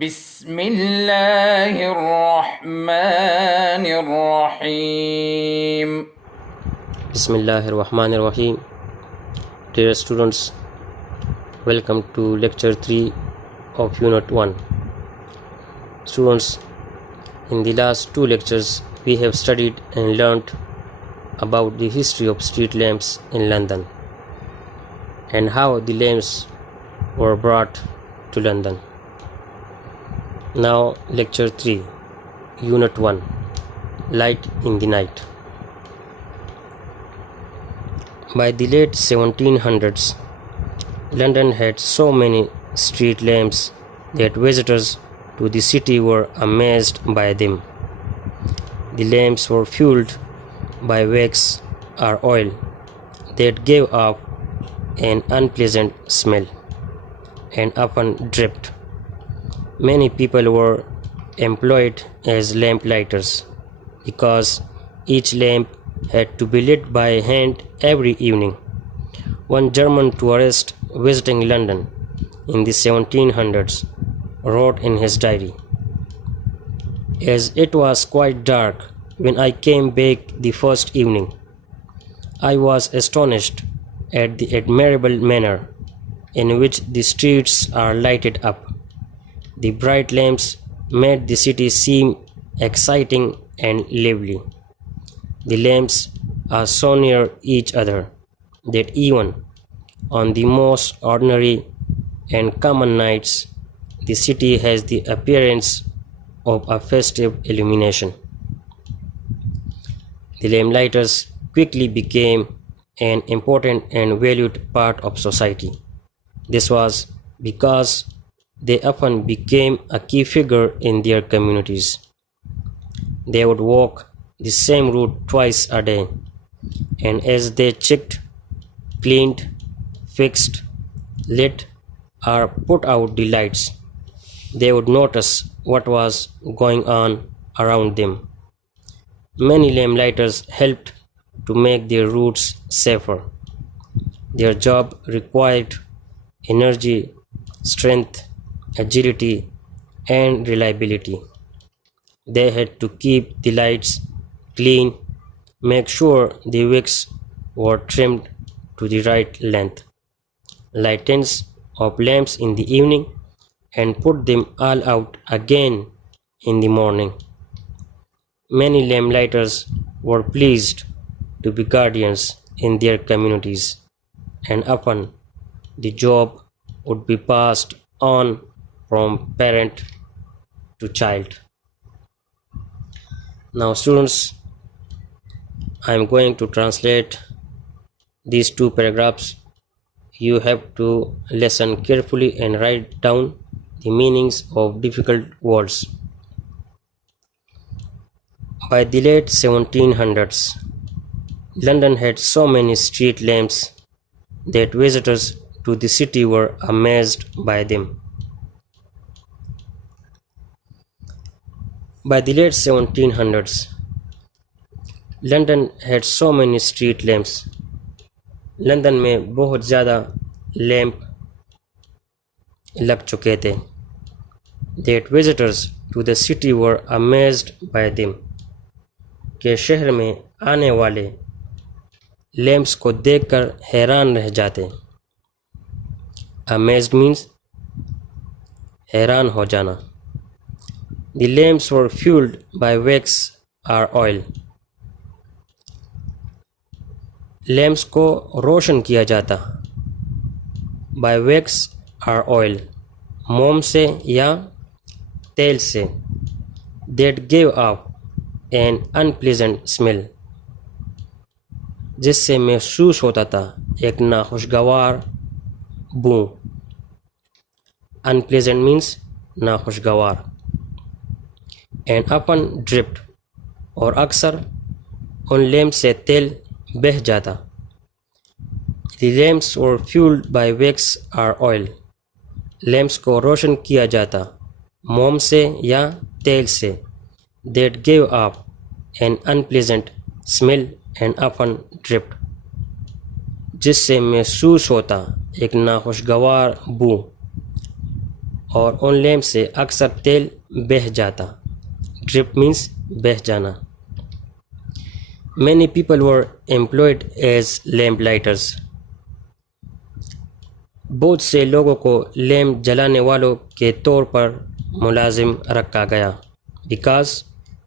بسم اللہ الرحمن الرحیم. Bismillah ar-Rahman ar-Rahim. Dear students, welcome to lecture 3 of unit 1. Students, in the last two lectures we have studied and learnt about the history of street lamps in London and how the lamps were brought to London. Now lecture 3, unit 1, light in the night. By the late 1700s, London had so many street lamps that visitors to the city were amazed by them. The lamps were fueled by wax or oil that gave off an unpleasant smell and often dripped. Many people were employed as lamp lighters because each lamp had to be lit by hand every evening. One German tourist visiting London in the 1700s wrote in his diary, "As it was quite dark when I came back the first evening, I was astonished at the admirable manner in which the streets are lighted up. The bright lamps made the city seem exciting and lively. The lamps are so near each other that even on the most ordinary and common nights, the city has the appearance of a festive illumination." The lamplighters quickly became an important and valued part of society. This was because they often became a key figure in their communities. They would walk the same route twice a day, and as they checked, cleaned, fixed, lit, or put out the lights, they would notice what was going on around them. Many lamplighters helped to make their routes safer. Their job required energy, strength, agility, and reliability. They had to keep the lights clean, make sure the wicks were trimmed to the right length, light ends of lamps in the evening, and put them all out again in the morning. Many lamplighters were pleased to be guardians in their communities, and often the job would be passed on from parent to child. Now students, I am going to translate these two paragraphs. You have to listen carefully and write down the meanings of difficult words. By the late 1700s, London had so many street lamps that visitors to the city were amazed by them. By the late 1700s, London had so many street lamps. London میں بہت زیادہ lamp لگ چکے تھے. That visitors to the city were amazed by them. کہ شہر میں آنے والے لیمپس کو دیکھ کر حیران رہ جاتے. Amazed means حیران ہو جانا. The lamps were fueled by wax or oil. Lamps کو روشن کیا جاتا by wax or oil, موم سے یا تیل سے. That gave off an unpleasant smell, جس سے محسوس ہوتا تھا ایک ناخوشگوار بو. Unpleasant means ناخوشگوار. And often dripped, اور اکثر ان لیمپ سے تیل بہہ جاتا. The lamps were fueled by wax or oil. Lamps کو روشن کیا جاتا موم سے یا تیل سے. That gave off an unpleasant smell and often dripped, جس سے محسوس ہوتا ایک ناخوشگوار بو اور ان لیمپ سے اکثر تیل بہہ جاتا. ڈرپ مینس بہہ جانا. Many people were employed as lamp lighters. بہت سے لوگوں کو لیمپ جلانے والوں کے طور پر ملازم رکھا گیا. Because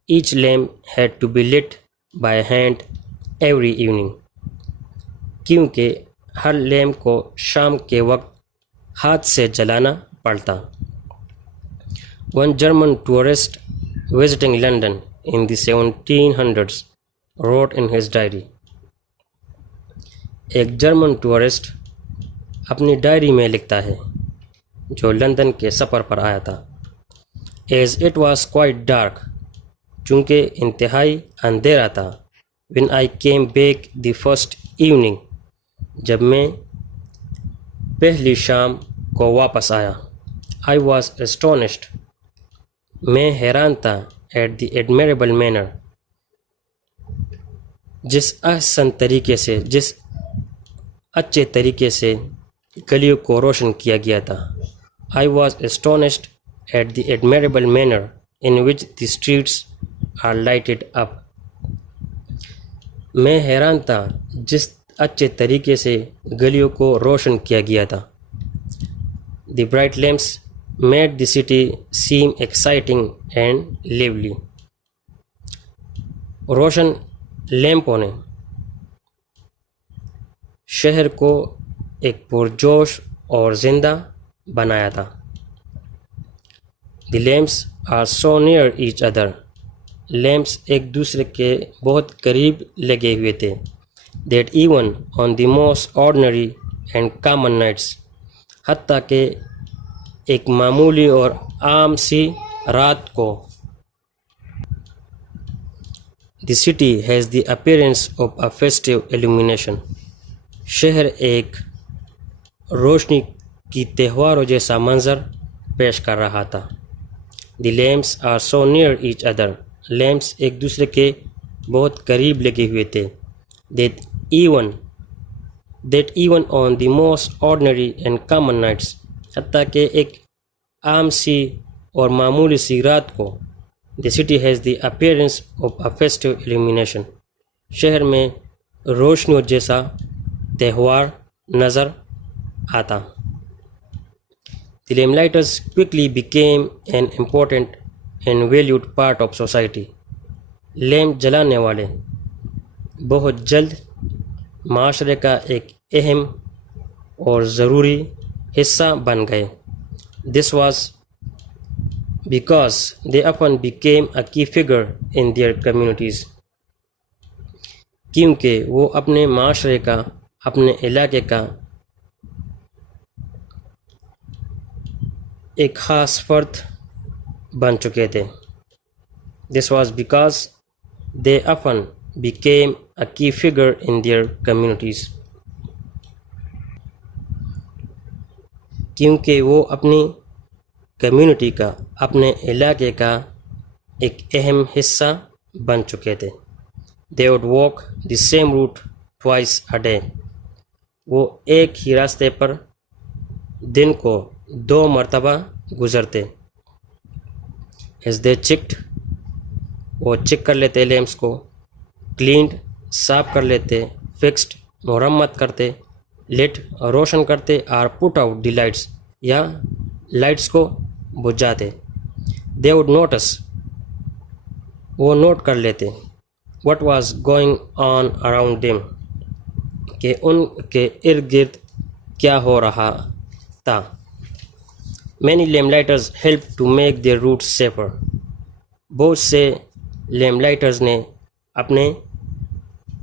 each lamp had to be lit by hand every evening. کیونکہ ہر لیمپ کو شام کے وقت ہاتھ سے جلانا پڑتا. One German tourist visiting London in the 1700s wrote in his diary. ایک جرمن ٹورسٹ اپنی ڈائری میں لکھتا ہے جو لندن کے سفر پر آیا تھا. As it was quite dark, چونکہ انتہائی اندھیرا تھا. When I came back the first evening, جب میں پہلی شام کو واپس آیا. I was astonished, میں حیران تھا. At the admirable manner, جس احسن طریقے سے، جس اچھے طریقے سے گلیوں کو روشن کیا گیا تھا. I was astonished at the admirable manner in which the streets are lighted up. میں حیران تھا جس اچھے طریقے سے گلیوں کو روشن کیا گیا تھا. The bright lamps made the city seem exciting and lively. روشن لیمپوں نے شہر کو ایک پرجوش اور زندہ بنایا تھا. The lamps are so near each other. Lamps ایک دوسرے کے بہت قریب لگے ہوئے تھے. That even on the most ordinary and common nights, حتیٰ کہ ایک معمولی اور عام سی رات کو, the city has the appearance of a festive illumination. شہر ایک روشنی کی تہواروں جیسا منظر پیش کر رہا تھا. The lamps are so near each other. Lamps ایک دوسرے کے بہت قریب لگے ہوئے تھے. That even on the most ordinary and common nights, حتیٰ کہ ایک عام سی اور معمولی سی رات کو, the city has the appearance of a festive illumination. شہر میں روشنیوں جیسا تہوار نظر آتا. The lamplighters quickly became an important and valued part of society. Lamp جلانے والے بہت جلد معاشرے کا ایک اہم اور ضروری حصہ بن گئے. This was because they often became a key figure in their communities. کیونکہ وہ اپنے معاشرے کا، اپنے علاقے کا ایک خاص فرد بن چکے تھے. This was because they often became a key figure in their communities. کیونکہ وہ اپنی کمیونٹی کا، اپنے علاقے کا ایک اہم حصہ بن چکے تھے. They would walk the same route twice a day. وہ ایک ہی راستے پر دن کو 2 مرتبہ گزرتے. As they checked, وہ چیک کر لیتے لیمپس کو. Cleaned, صاف کر لیتے. Fixed, مرمت کرتے. Lit, روشن کرتے. Or put out the lights, یا لائٹس کو بجھاتے. They would notice, وہ نوٹ کر لیتے. What was going on around them, کہ ان کے ارد گرد کیا ہو رہا تھا. Many lamplighters helped to make their routes safer. بہت سے لیمپ لائٹرز نے اپنے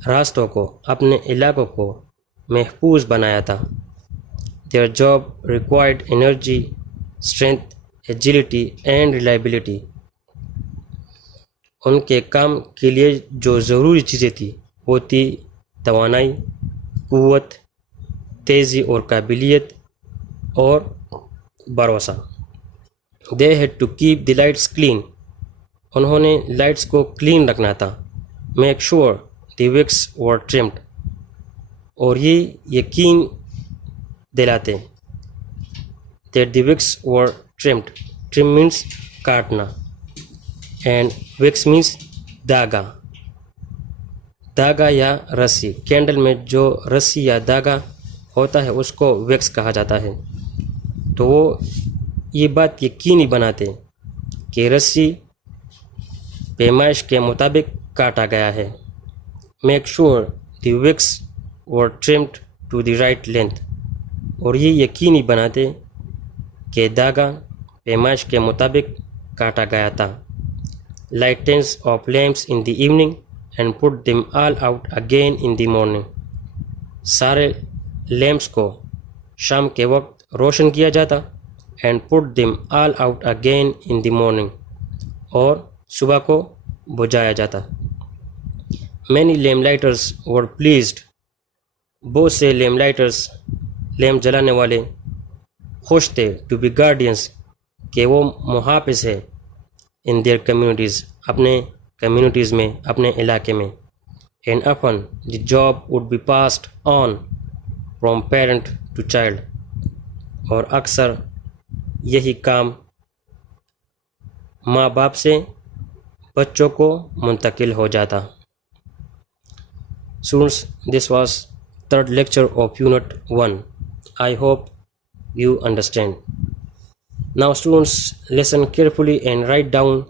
راستوں کو، اپنے علاقوں کو محفوظ بنایا تھا. Their job required energy, strength, agility and reliability. ان کے کام کے لیے جو ضروری چیزیں تھیں وہ تھی توانائی، قوت، تیزی اور قابلیت اور بھروسہ. They had to keep the lights clean. انہوں نے لائٹس کو کلین رکھنا تھا. Make sure the wicks were trimmed. اور یہ یقین دلاتے that the wicks were trimmed. Trim means کاٹنا, and wax means داغا. داغا یا رسی, کینڈل میں جو رسی یا داغا ہوتا ہے اس کو ویکس کہا جاتا ہے. تو وہ یہ بات یقینی بناتے کہ رسی پیمائش کے مطابق کاٹا گیا ہے. Make sure the wax were trimmed to the right length. اور یہ یقینی بناتے کہ داغا پیمائش کے مطابق کاٹا گیا تھا. Light tens of lamps in the evening and put them all out again in the morning. سارے لیمپس کو شام کے وقت روشن کیا جاتا, and put them all out again in the morning, اور صبح کو بجھایا جاتا. Many lamp lighters were pleased. بہت سے لیمپ لائٹرز, لیمپ جلانے والے خوش تھے, to be guardians, کہ وہ محافظ ہے, in their communities, اپنے کمیونٹیز میں, اپنے علاقے میں. And often the job would be passed on from parent to child. اور اکثر یہی کام ماں باپ سے بچوں کو منتقل ہو جاتا. Students, this was third lecture of Unit 1. I hope you understand. Now students, listen carefully and write down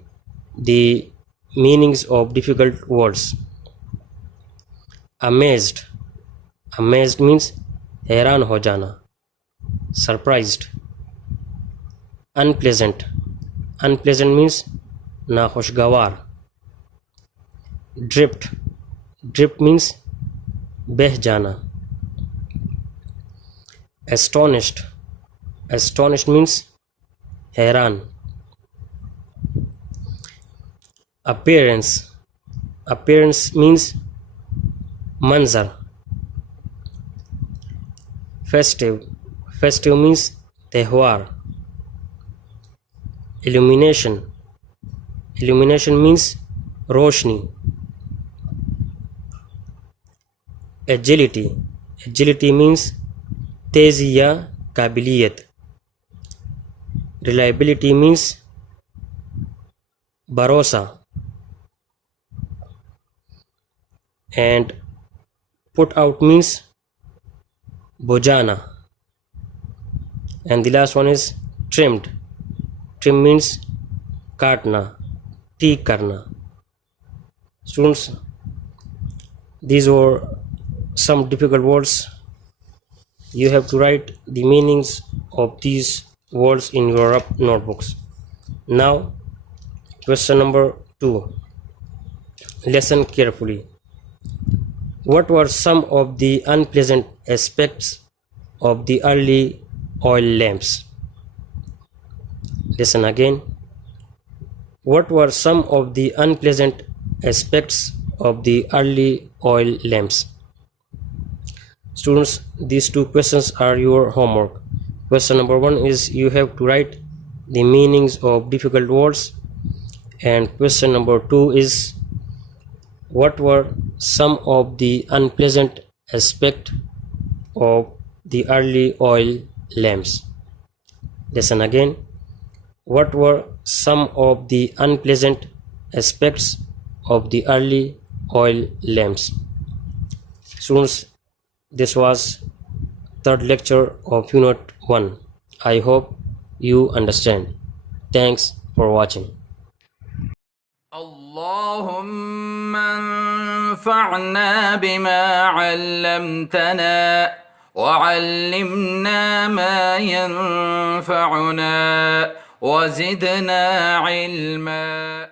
the meanings of difficult words. Amazed. Amazed means حیران ہو جانا. Surprised. Unpleasant. Unpleasant means ناخوشگوار. Drift. Drift means بہہ جانا. Astonished. Astonished means حیران. Appearance. Appearance means منظر. Festive. Festive means تہوار. Illumination. Illumination means روشنی. Agility. Agility means تیزی یا قابلیت. Reliability means بھروسہ. And put out means بجھانا. And the last one is trimmed. Trim means کاٹنا, ٹھیک کرنا. Students, these were some difficult words. You have to write the meanings of these words in your notebooks. Now, question number 2. Listen carefully. What were some of the unpleasant aspects of the early oil lamps? Listen again. What were some of the unpleasant aspects of the early oil lamps? Students, these two questions are your homework. Question number 1 is you have to write the meanings of difficult words, and question number 2 is what were some of the unpleasant aspects of the early oil lamps? Listen again. What were some of the unpleasant aspects of the early oil lamps? Students, this was third lecture of Unit 1. I hope you understand. Thanks for watching. اللهم انفعنا بما علمتنا وعلمنا ما ينفعنا وزدنا علما.